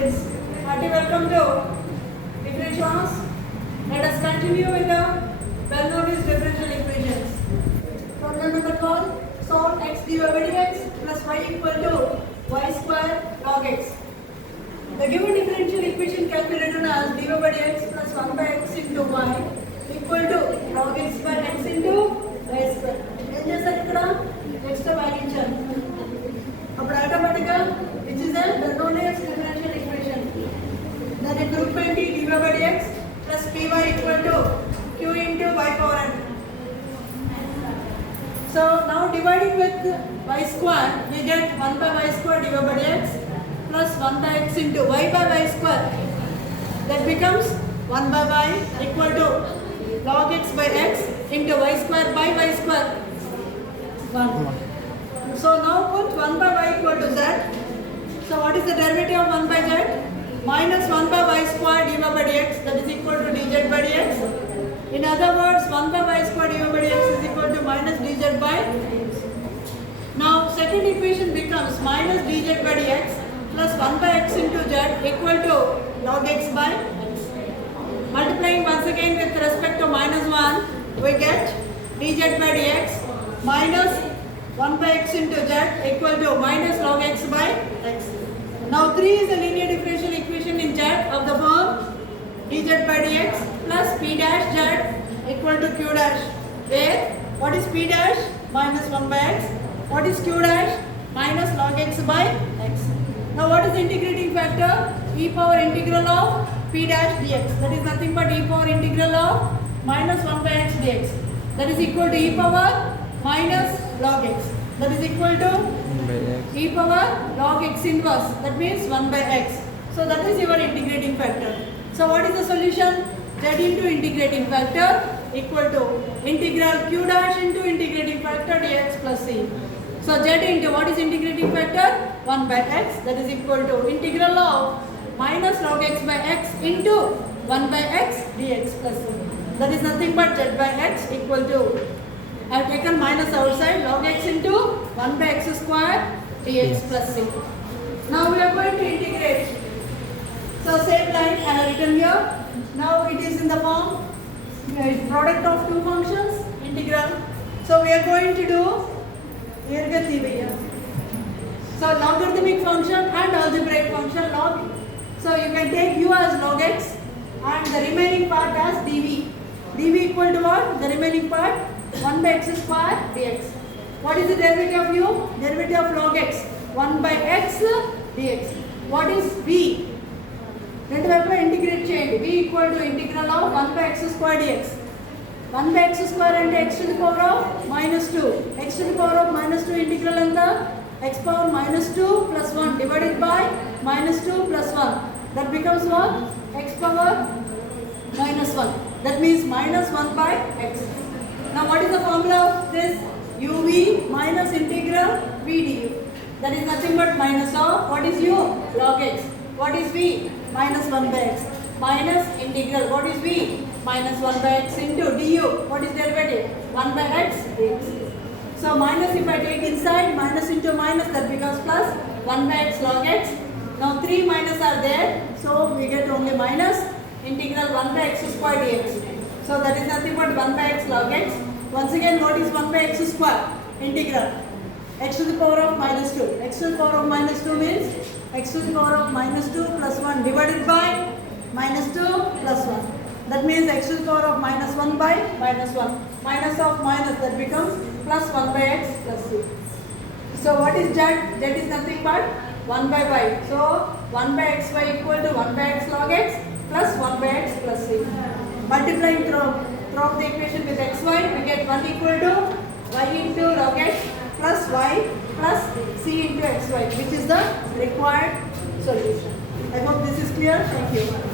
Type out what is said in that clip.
students. Hearty welcome to differentials. Let us continue with the well-known differential equations. Problem number 12. Solve x divided by x plus y equal to y square log x. The given differential equation can be written as divided by x plus 1 by x into y equal to log x by x into y square. ఏం చేశారు ఇక్కడ x తో భాగించారు. అప్పుడు ఆటోమేటిక్గా which is a well-known differential equation. దాని group ఏంటి divided by x plus py equal to q into y power n. So now dividing with y square we get 1 by y square divided by x plus 1 by x into y by y square. That becomes 1 by y equal to log x by x into y square by y square. 1. So now put 1 by y equal to z. So what is the derivative of 1 by z? Minus 1 by y square divided by dx, that is equal to dz by dx. In other words, 1 by y square divided by dx is equal to minus dz by dx. Now second equation becomes minus dz by dx plus 1 by x into z equal to log x by x. Multiplying once again with respect to minus 1, we get dz by dx minus 1 by x into z equal to minus log x by x. Now 3 is a linear differential equation in z of the form dz by dx plus p dash z equal to q dash, where what is p dash? Minus 1 by x. What is q dash? Minus log x by x. Now what is the integrating factor? E power integral of p dash dx. That is nothing but e power integral of minus 1 by x dx. That is equal to e power minus log x. That is equal to e power log x inverse. That means 1 by x. So that is your integrating factor. So what is the solution? Z into integrating factor equal to integral q dash into integrating factor dx plus c. So z into what is integrating factor? 1 by x, that is equal to integral of minus log x by x into 1 by x dx plus c. That is nothing but z by x equal to, I have taken minus outside, log x into 1 by x square dx plus c. Now we are going to integrate. So same line I have written here. Now it is in the form product of two functions, integral. So we are going to do so logarithmic function and algebraic function log. So you can take u as log x and the remaining part as dv. dv equal to what? The remaining part 1 by x square dx. What is the derivative of u? Derivative of log x 1 by x dx. What is v? రెండు వైపులా integrate చేయండి. v equal to integral of 1 by x square dx. 1 by x square అంటే x to the power of minus 2. x to the power of minus 2 integral ఎంత? x power minus 2 plus 1 divided by minus 2 plus 1. That becomes what? x power minus 1. That means minus 1 by x. Now what is the formula of this? uv minus integral v du. That is nothing but minus of, what is u? Log x. What is v? Minus 1 by x. Minus integral, what is v? Minus 1 by x into du. What is derivative? 1 by x dx. So minus, if I take inside, minus into minus, that becomes plus 1 by x log x. Now 3 minus are there, so we get only minus integral 1 by x square dx. So that is nothing but 1 by x log x. Once again, what is 1 by x square? Integral x to the power of minus 2. x to the power of minus 2 means x to the power of minus 2 plus 1 divided by minus 2 plus 1. That means x to the power of minus 1 by minus 1. Minus of minus, that becomes plus 1 by x plus c. So what is z? Z is nothing but 1 by y. So 1 by xy equal to 1 by x log x plus 1 by x plus c. Multiplying throughout the equation with xy, we get 1 equal to y into log x plus y plus c into xy, which is the required solution. I hope this is clear. Thank you.